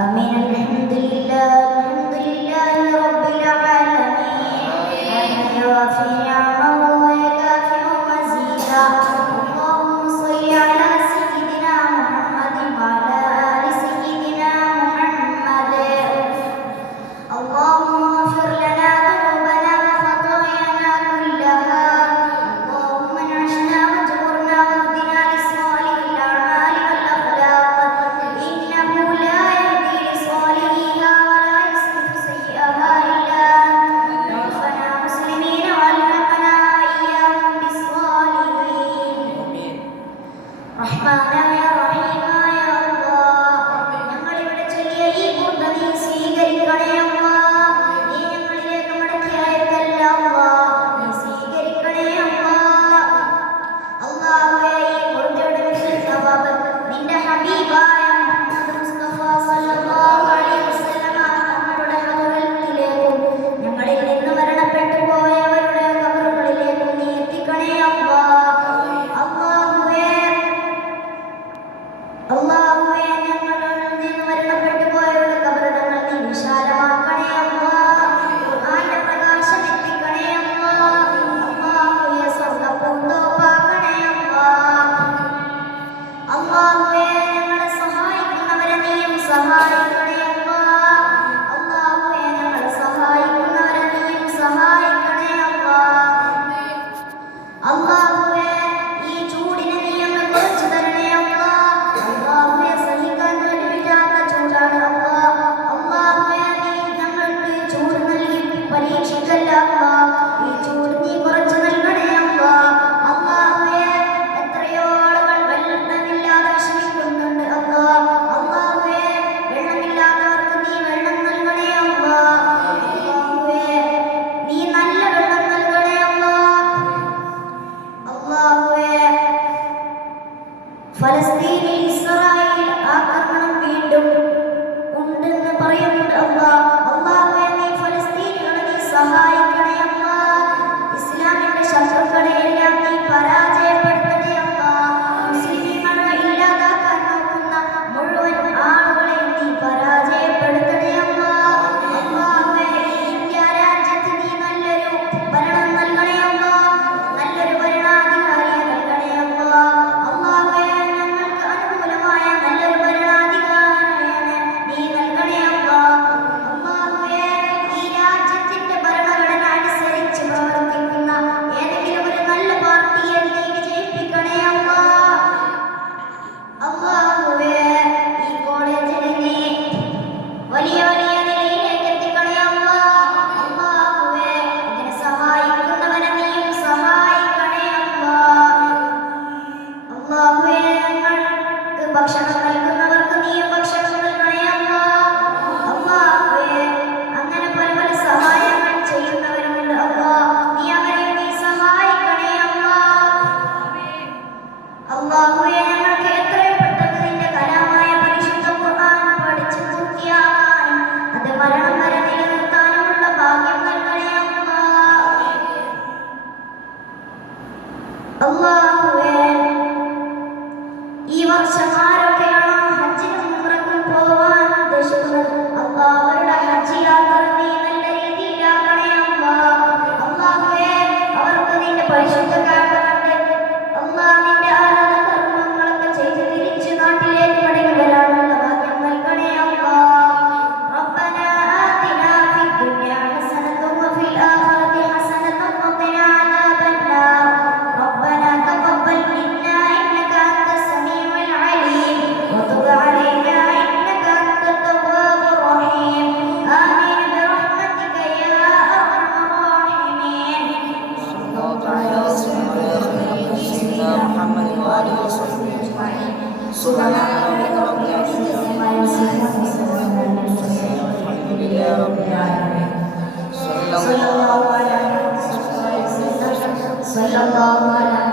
آمين. الحمد لله رب العالمين. حمدا يوافي نعمه ويكافئ مزيدا. اللهم صل على سيدنا محمد وعلى آل سيدنا محمد. اللهم اغفر لنا ذنوبنا وخطايانا كلها. اللهم انعشنا واجبرنا واهدنا لصالح الأعمال والأخلاق، إنه لا يهدي لصالحها ولا يصرف سيئها إلا أنت. توفنا مسلمين والحقنا وإياهم بالصالحين. റഹ്മാനായ റഹീമായ അല്ലാഹ്, ഞങ്ങളിവിടെ ചൊല്ലിയ ഈ ഖുർആൻ നീ സ്വീകരിക്കണേ അല്ലാഹ്. നീ ഞങ്ങളിലേക്ക് മടക്കി അയക്കല്ല അല്ലാഹ്, നീ സ്വീകരിക്കണേ അല്ലാഹ്. അല്ലാഹുവേ, ഈ ഖുർആന്റെ സവാബ് നിന്റെ ഹബീബായ മുഹമ്മദ് മുസ്തഫ സല്ലല്ലാഹു അലൈഹി വസല്ലമ തങ്ങളുടെ ഹദ്റത്തിലേക്കും ഞങ്ങളിൽ നിന്ന് മരണപ്പെട്ടു പോയവരുടെ ഖബറുകളിലേക്കും നീ എത്തിക്കണേ അല്ലാഹ്. അല്ലാഹുവേ, ഞങ്ങളിൽ നിന്ന് മരണപ്പെട്ടു പോയവരുടെ ഖബറിടങ്ങൾ നീ വിശാലമാക്കണേ അല്ലാഹ്. ഖുർആന്റെ പ്രകാശം എത്തിക്കണേ അല്ലാഹ്. അല്ലാഹുവേ, സ്വർഗ്ഗപൂന്തോപ്പാക്കണേ അല്ലാഹ്. അല്ലാഹുവേ, ഞങ്ങളെ സഹായിക്കുന്നവരെ നീയും സഹായിക്കണേ അല്ലാഹ്. അല്ലാഹുവേ, ഞങ്ങളെ സഹായിക്കുന്നവരെ നീയും സഹായിക്കണേ അല്ലാഹ്. അല്ലാഹുവേ, ഈ ചൂടിനെ നീ അങ്ങ് കുറച്ചു തരണേ അല്ലാഹ്. അല്ലാഹുവേ, സഹിക്കാൻ കഴിയാത്ത ചൂടാണ് അല്ലാഹ്. അല്ലാഹുവേ, നീ ഞങ്ങൾക്ക് ചൂട് നൽകി പരീക്ഷിക്കല്ല അല്ലാഹ്. ഈ ചൂട് നീ കുറച്ചു നൽകണേ അല്ലാഹ്. അല്ലാഹുവേ, എത്രയോ ആളുകൾ വെള്ളമില്ലാതെ വിഷമിക്കുന്നുണ്ട് അല്ലാഹ്. അല്ലാഹുവേ, വെള്ളമില്ലാത്തവർക്ക് നീ വെള്ളം നൽകണേ അല്ലാഹ്. അല്ലാഹുവേ, നീ നല്ല വെള്ളം നൽകണേ അല്ലാഹ്. അല്ലാഹുവേ, ഫലസ്തീനിൽ ഇസ്രായേൽ ആക്രമണം വീണ്ടും ഉണ്ടെന്ന് പറയുന്നുണ്ട് അല്ലാഹ്. അല്ലാഹുവേ, നീ ഫലസ്തീനികളെ നീ സഹായിക്കണേ അല്ലാഹ്. ഇസ്ലാമിന്റെ ശത്രുക്കളെയെല്ലാം നീ പരാജയപ്പെടുത്തണേ അല്ലാഹ്. മുസ്ലിമീങ്ങളെ ഇല്ലാതാക്കാൻ നോക്കുന്ന മുഴുവൻ ആളുകളെയും നീ പരാജയപ്പെടുത്തണേ അല്ലാഹ്. അല്ലാഹുവേ, ഈ ഇന്ത്യ രാജ്യത്ത് നീ നല്ലൊരു ഭരണം നൽകണേ അല്ലാഹ്. നല്ലൊരു ഭരണാധികാരിയെ നൽകണേ അല്ലാഹ്. അല്ലാഹുവേ, ഞങ്ങൾക്ക് അനുകൂലമായ നല്ലൊരു ഭരണാധികാരിയെ നീ നൽകണേ അല്ലാഹ്. അല്ലാഹുവേ, ഈ രാജ്യത്തിന്റെ ഭരണഘടന അനുസരിച്ച് പ്രവർത്തിക്കുന്ന ഏതെങ്കിലും ഒരു നല്ല പാർട്ടിയെ നീ വിജയിപ്പിക്കണേ അല്ലാഹ്. അല്ലാഹുവേ, ഈ കോളേജിനെ നീ വലിയ വലിയ നിലയിലേക്ക് എത്തിക്കണേ അല്ലാഹ്. അല്ലാഹുവേ, ഇതിനെ സഹായിക്കുന്നവരെ നീയും സഹായിക്കണേ അല്ലാഹ്. അല്ലാഹുവേ, ഞങ്ങൾക്ക് ഭക്ഷണം നൽകുന്നവർക്ക് നീയും ഭക്ഷണം നൽകണേ അല്ലാഹ്. അല്ലാഹുവേ, അങ്ങനെ പല പല സഹായങ്ങൾ ചെയ്യുന്നവരുണ്ട് അല്ലാഹ്. നീ അവരെ നീ സഹായിക്കണേ അല്ലാഹ്. അല്ലാഹുവേ, ഞങ്ങൾക്ക് എത്രയും പെട്ടെന്ന് നിന്റെ കലാമായ പരിശുദ്ധ ഖുർആൻ പഠിച്ചു പൂർത്തിയാക്കാനും അത് മരണം വരെ നിലനിർത്താനുമുള്ള ഭാഗ്യം നൽകണേ അല്ലാഹ്. അല്ലാഹുവേ, ഈ വർഷം ആരൊക്കെയാണോ ഹജ്ജിനും ഉംറയ്ക്കും പോവാൻ ഉദ്ദേശിക്കുന്നത് അല്ലാഹ്, അവരുടെ ഹജ്ജ് യാത്ര നീ നല്ല രീതിയിലാക്കണേ അല്ലാഹ്. അല്ലാഹുവേ, അവർക്ക് നിന്റെ പരിശുദ്ധ കഅബ കണ്ട് അല്ലാഹ് നിന്റെ ആരാധനാകർമ്മങ്ങളൊക്കെ ചെയ്ത് തിരിച്ച് നാട്ടിലേക്ക് മടങ്ങി വരാനുള്ള ഭാഗ്യം നൽകണേ അല്ലാഹ്. റബ്ബനാ ആതിനാ ഫിദ്ദുനിയാ ഹസനതൻ വഫിൽ ആഖിറതി ഹസനതൻ വഖിനാ അദാബന്നാർ. റബ്ബനാ തഖബ്ബൽ മിന്നാ ഇന്നക അൻതസ് സമീഉൽ അലീം വതുബ് അലൈനാ ഇന്നക അൻതത് തവ്വാബുർ റഹീം. ആമീൻ ബിറഹ്മതിക യാ അർഹമർ റഹീമീൻ. سيدنا محمد وآله وصحبه أجمعين. سبحان ربك رب العزة عما يصفون والحمد لله رب العالمين. صلى الله على محمد.